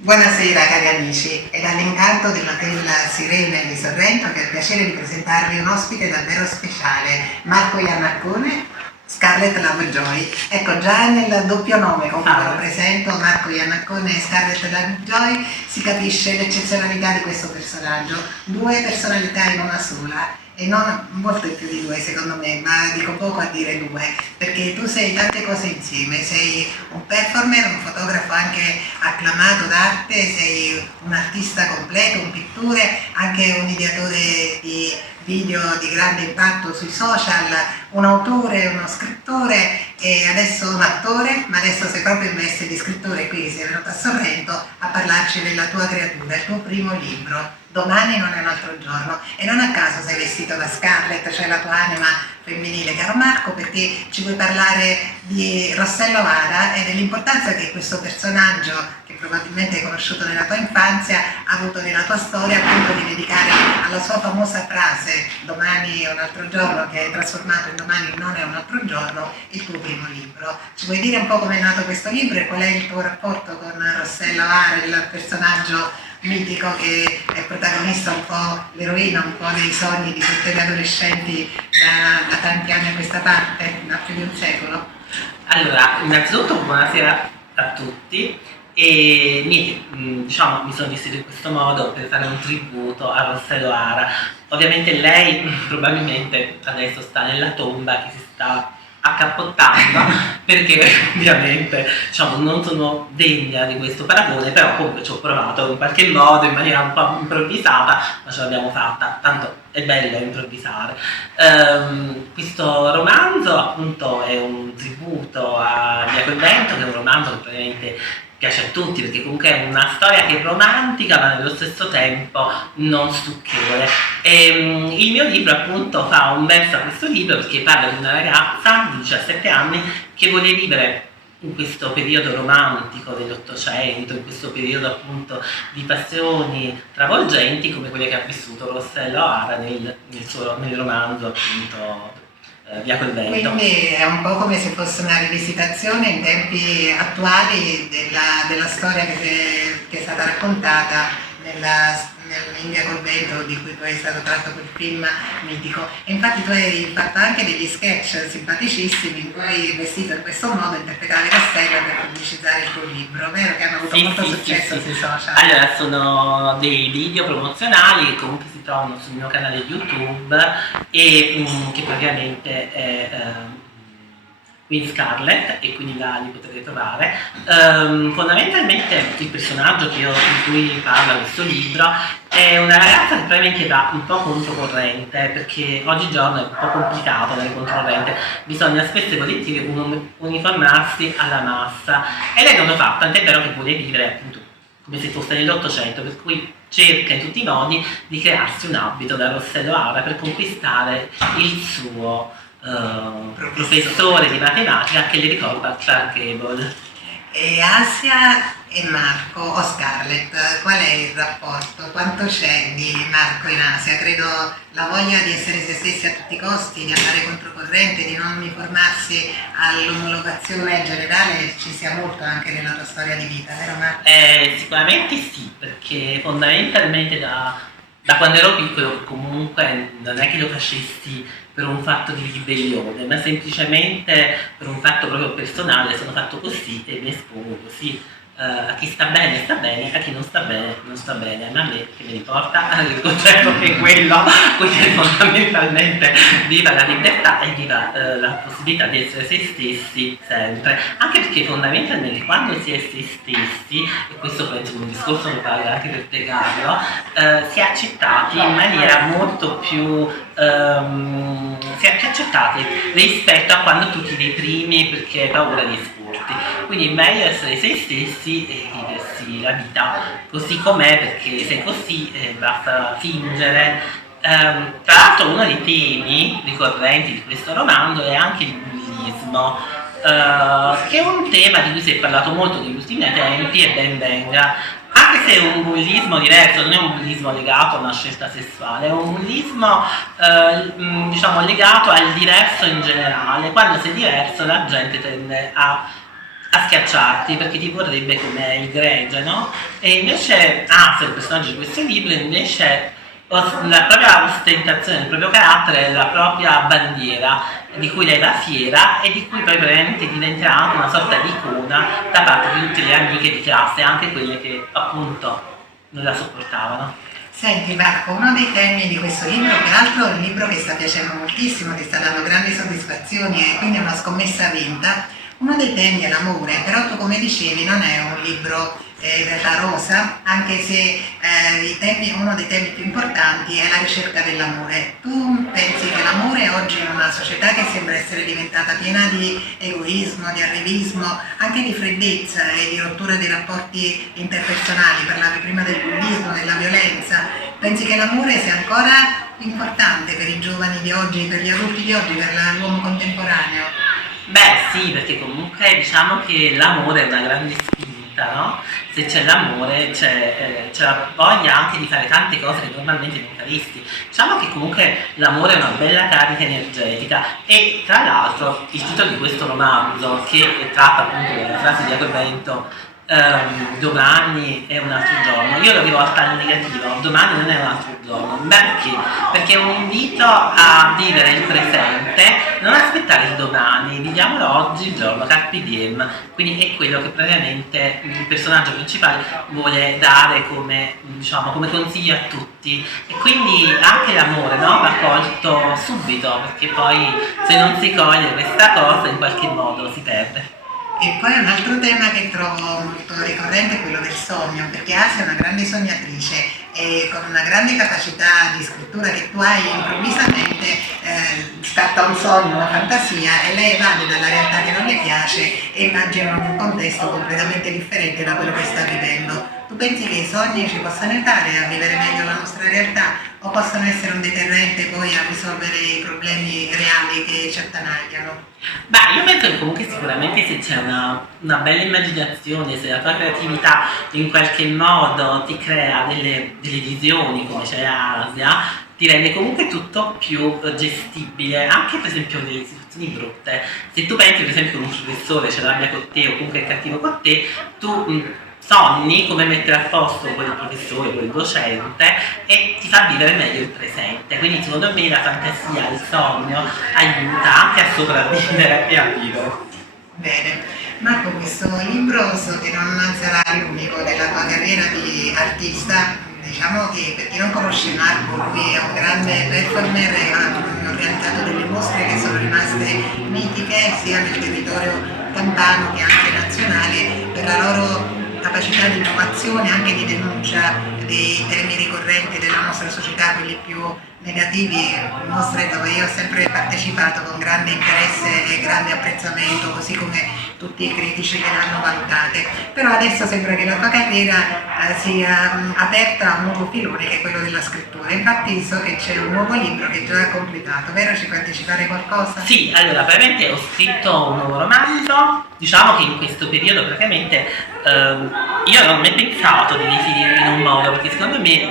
Buonasera cari amici, è dall'incanto dell'Hotel Sirene di Sorrento che ho il piacere di presentarvi un ospite davvero speciale, Marco Iannaccone, Scarlett Lovejoy. Ecco, già nel doppio nome con cui ve lo presento, Marco Iannaccone e Scarlett Lovejoy, si capisce l'eccezionalità di questo personaggio, due personalità in una sola. E non molte più di due secondo me, ma dico poco a dire due, perché tu sei tante cose insieme, sei un performer, un fotografo anche acclamato d'arte, sei un artista completo, un pittore, anche un ideatore di video di grande impatto sui social, un autore, uno scrittore e adesso un attore, ma adesso sei proprio in veste di scrittore qui, sei venuto a Sorrento a parlarci della tua creatura, il tuo primo libro. Domani non è un altro giorno, e non a caso sei vestito da Scarlett, cioè la tua anima femminile, caro Marco, perché ci vuoi parlare di Rossello Vara e dell'importanza che questo personaggio, che probabilmente hai conosciuto nella tua infanzia, ha avuto nella tua storia, appunto di dedicare alla sua famosa frase "domani è un altro giorno", che hai trasformato in "domani non è un altro giorno", il tuo primo libro. Ci vuoi dire un po' come è nato questo libro e qual è il tuo rapporto con Rossello Vara, il personaggio mitico che è protagonista, un po' l'eroina, un po' dei sogni di tutte le adolescenti da tanti anni a questa parte, da più di un secolo? Allora, innanzitutto buonasera a tutti e niente, diciamo mi sono vestito in questo modo per fare un tributo a Rossello Vara. Ovviamente lei probabilmente adesso sta nella tomba che si sta accappottando perché ovviamente diciamo, non sono degna di questo paragone, però comunque ci ho provato in qualche modo, in maniera un po' improvvisata, ma ce l'abbiamo fatta, tanto è bello improvvisare. Questo romanzo appunto è un tributo a Via col Vento, che è un romanzo che praticamente piace a tutti perché comunque è una storia che è romantica ma nello stesso tempo non stucchevole. Il mio libro appunto fa un verso a questo libro perché parla di una ragazza di 17 anni che vuole vivere in questo periodo romantico dell'Ottocento, in questo periodo appunto di passioni travolgenti come quelle che ha vissuto Rossello Vara nel romanzo appunto Via col Vento. Quindi è un po' come se fosse una rivisitazione in tempi attuali della storia che è stata raccontata in Via col Vento, di cui poi è stato tratto quel film mitico. E infatti tu hai fatto anche degli sketch simpaticissimi in cui, vestito in questo modo, interpretavi Rossello per pubblicizzare il tuo libro, vero? Che hanno avuto molto successo sui social. Allora, sono dei video promozionali che comunque si trovano sul mio canale YouTube e che praticamente è Queen Scarlett, e quindi là li potete trovare. Fondamentalmente il personaggio di cui parla questo libro è una ragazza che probabilmente va un po' controcorrente, perché oggigiorno è un po' complicato andare controcorrente, bisogna spesso e volentieri uniformarsi alla massa, e lei non lo fa, tant'è vero che vuole vivere appunto come se fosse nell'Ottocento, per cui cerca in tutti i modi di crearsi un abito da Rossello Vara per conquistare il suo professore di matematica che le ricorda Clark Gable. E Asia e Marco, o Scarlett, qual è il rapporto? Quanto c'è di Marco in Asia? Credo la voglia di essere se stessi a tutti i costi, di andare controcorrente, di non uniformarsi all'omologazione generale ci sia molto anche nella tua storia di vita, vero Marco? Sicuramente sì, perché fondamentalmente da quando ero piccolo comunque non è che lo facessi per un fatto di ribellione, ma semplicemente per un fatto proprio personale, sono fatto così e mi espongo così. A chi sta bene, a chi non sta bene, non sta bene, ma a me che mi riporta il concetto che è quello, quindi fondamentalmente viva la libertà e viva la possibilità di essere se stessi sempre, anche perché fondamentalmente quando si è se stessi, e questo penso che un discorso lo parla anche per te Carlo, si è accettati in maniera molto più si è più accettati rispetto a quando tu ti deprimi perché hai paura di esporti. Quindi è meglio essere se stessi e viversi la vita così com'è, perché se così basta fingere. Tra l'altro uno dei temi ricorrenti di questo romanzo è anche il bullismo, che è un tema di cui si è parlato molto negli ultimi tempi e ben venga, anche se è un bullismo diverso, non è un bullismo legato a una scelta sessuale, è un bullismo diciamo legato al diverso in generale. Quando sei diverso la gente tende a a schiacciarti perché ti vorrebbe come il gregge, no? E invece Asa, il personaggio di questo libro, invece la propria ostentazione, il proprio carattere è la propria bandiera di cui lei va fiera e di cui poi probabilmente diventerà anche una sorta di icona da parte di tutte le amiche di classe, anche quelle che appunto non la sopportavano. Senti Marco, uno dei temi di questo libro, peraltro è un libro che sta piacendo moltissimo, ti sta dando grandi soddisfazioni e quindi è una scommessa vinta, uno dei temi è l'amore, però tu come dicevi non è un libro in realtà rosa, anche se uno dei temi più importanti è la ricerca dell'amore. Tu pensi che l'amore oggi in una società che sembra essere diventata piena di egoismo, di arrivismo, anche di freddezza e di rottura dei rapporti interpersonali, parlavi prima del bullismo, della violenza, pensi che l'amore sia ancora importante per i giovani di oggi, per gli adulti di oggi, per l'uomo contemporaneo? Beh sì, perché comunque diciamo che l'amore è una grande spinta, no? Se c'è l'amore c'è la voglia anche di fare tante cose che normalmente non faresti. Diciamo che comunque l'amore è una bella carica energetica e tra l'altro il titolo di questo romanzo, che tratta appunto della frase di Agrobento, domani è un altro giorno, io lo rivolta al negativo, domani non è un altro giorno, perché? Perché è un invito a vivere il presente, non aspettare il domani, viviamolo oggi il giorno, carpe diem, quindi è quello che praticamente il personaggio principale vuole dare come, diciamo, come consiglio a tutti e quindi anche l'amore, no? Va colto subito perché poi se non si coglie questa cosa in qualche modo si perde. E poi un altro tema che trovo molto ricorrente è quello del sogno, perché Asia è una grande sognatrice e con una grande capacità di scrittura che tu hai improvvisamente scatta un sogno, una fantasia e lei evade dalla realtà che non le piace e immagina un contesto completamente differente da quello che sta vivendo. Tu pensi che i sogni ci possano aiutare a vivere meglio la nostra realtà o possono essere un deterrente poi a risolvere i problemi reali che ci attanagliano? Beh, io penso che comunque sicuramente se c'è una bella immaginazione, se la tua creatività in qualche modo ti crea delle visioni come c'è Asia, ti rende comunque tutto più gestibile, anche per esempio nelle situazioni brutte. Se tu pensi per esempio che un professore ce l'abbia con te o comunque è cattivo con te, tu sogni come mettere a posto quel professore, quel docente e ti fa vivere meglio il presente. Quindi secondo me la fantasia, il sogno aiuta anche a sopravvivere e a vivere. Bene, Marco, questo libro so che non sarà l'unico della tua carriera di artista. Diciamo che per chi non conosce Marco, lui è un grande performer e ha organizzato delle mostre che sono rimaste mitiche sia nel territorio campano che anche nazionale per la loro capacità di innovazione, anche di denuncia dei temi ricorrenti della nostra società, quelli più negativi, mostre dove io ho sempre partecipato con grande interesse e grande apprezzamento, così come tutti i critici che l'hanno valutate. Però adesso sembra che la tua carriera sia aperta a un nuovo filone che è quello della scrittura. Infatti so che c'è un nuovo libro che è già completato, vero? Ci puoi anticipare qualcosa? Sì, allora praticamente ho scritto un nuovo romanzo, diciamo che in questo periodo praticamente io non ho mai pensato di definirlo in un modo, perché secondo me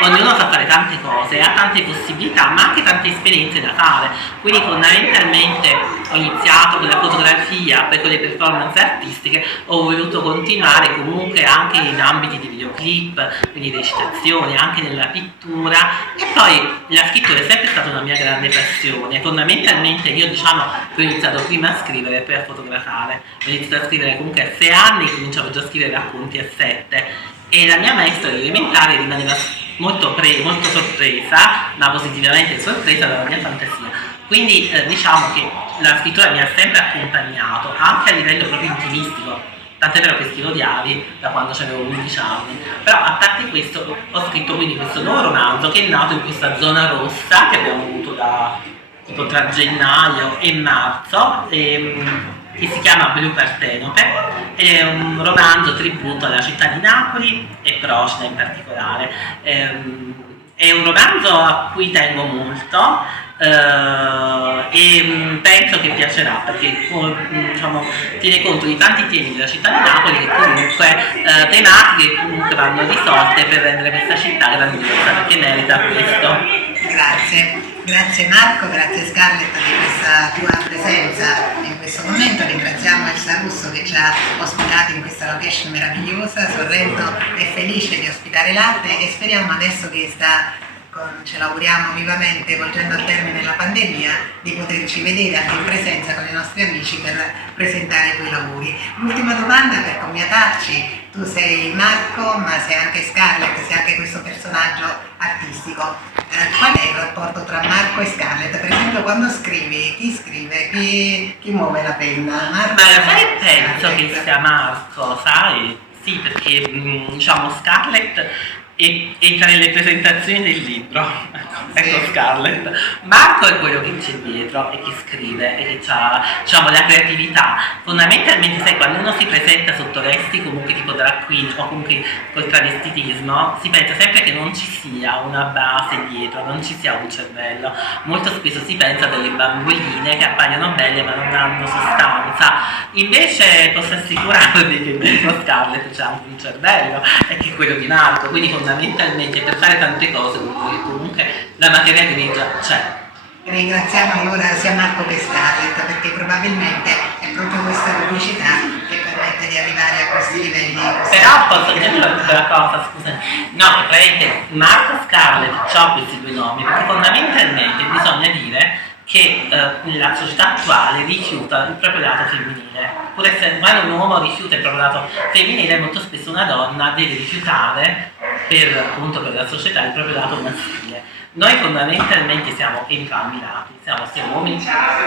ognuno sa fare tante cose, ha tante possibilità, ma anche tante esperienze da fare. Quindi fondamentalmente ho iniziato con la fotografia, poi con le performance artistiche, ho voluto continuare comunque anche in ambiti di videoclip, quindi recitazioni, anche nella pittura e poi la scrittura è sempre stata una mia grande passione. Fondamentalmente io diciamo che ho iniziato prima a scrivere e poi a fotografare. Ho iniziato a scrivere comunque a 6 anni, cominciavo già a scrivere racconti a 7 e la mia maestra elementare rimaneva molto sorpresa, ma positivamente sorpresa dalla mia fantasia. Quindi diciamo che la scrittura mi ha sempre accompagnato, anche a livello proprio intimistico, tant'è vero che scrivo diari da quando avevo 11 anni. Però a parte questo ho scritto quindi questo nuovo romanzo che è nato in questa zona rossa che abbiamo avuto da tipo tra gennaio e marzo, che si chiama Blu Partenope, è un romanzo tributo alla città di Napoli e Procida in particolare. È un romanzo a cui tengo molto e penso che piacerà perché diciamo, tiene conto di tanti temi della città di Napoli che comunque tematiche che comunque vanno risolte per rendere questa città grandiosa perché merita questo. Grazie. Grazie Marco, grazie Scarlett di questa tua presenza in questo momento. Ringraziamo Elsa Russo che ci ha ospitati in questa location meravigliosa. Sorrento è felice di ospitare l'arte e speriamo adesso che ce l'auguriamo vivamente, volgendo a termine la pandemia, di poterci vedere anche in presenza con i nostri amici per presentare quei lavori. L'ultima domanda per commiatarci: tu sei Marco, ma sei anche Scarlett, sei anche questo personaggio artistico. Qual è il rapporto tra Marco e Scarlett? Per esempio, quando scrivi, chi scrive, chi muove la penna? Marco, Ma in realtà penso che sia Marco, sai? Sì, perché diciamo Scarlett entra nelle presentazioni del libro, ecco Scarlett. Marco è quello che c'è dietro e che scrive e che ha, diciamo, la creatività. Fondamentalmente, sai, quando uno si presenta sotto vesti comunque tipo drag queen o comunque col travestitismo, si pensa sempre che non ci sia una base dietro, non ci sia un cervello. Molto spesso si pensa a delle bamboline che appaiono belle ma non hanno sostanza. Invece posso assicurarvi che dentro Scarlett c'è anche un cervello e che è quello di Marco, quindi fondamentalmente per fare tante cose comunque la materia grigia c'è. Ringraziamo allora sia Marco che Scarlett, perché probabilmente è proprio questa pubblicità che permette di arrivare a questi livelli. Però posso dire una cosa, scusa. No, praticamente Marco Scarlett ho questi due nomi perché fondamentalmente bisogna dire che la società attuale rifiuta il proprio lato femminile. Pur essendo quando un uomo rifiuta il proprio lato femminile, molto spesso una donna deve rifiutare appunto per la società il proprio lato maschile. Noi fondamentalmente siamo entrambi lati, siamo sia uomini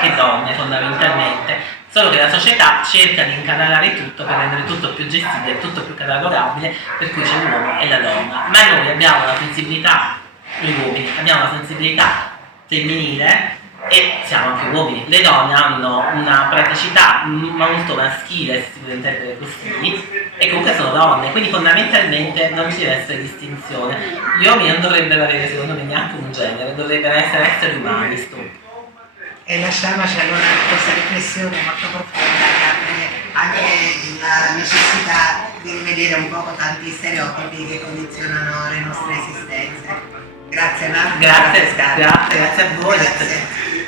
che donne fondamentalmente, solo che la società cerca di incanalare tutto per rendere tutto più gestibile, tutto più catalogabile, per cui c'è l'uomo e la donna. Ma noi abbiamo una sensibilità, noi uomini, abbiamo una sensibilità femminile e siamo anche uomini. Le donne hanno una praticità molto maschile, se si può intendere così, e comunque sono donne, quindi fondamentalmente non ci deve essere distinzione. Gli uomini non dovrebbero avere secondo me neanche un genere, dovrebbero essere esseri umani, stop. E lasciamoci allora questa riflessione molto profonda che apre anche la necessità di rivedere un po' tanti stereotipi che condizionano le nostre esistenze. Grazie Marco, Grazie a voi. Grazie.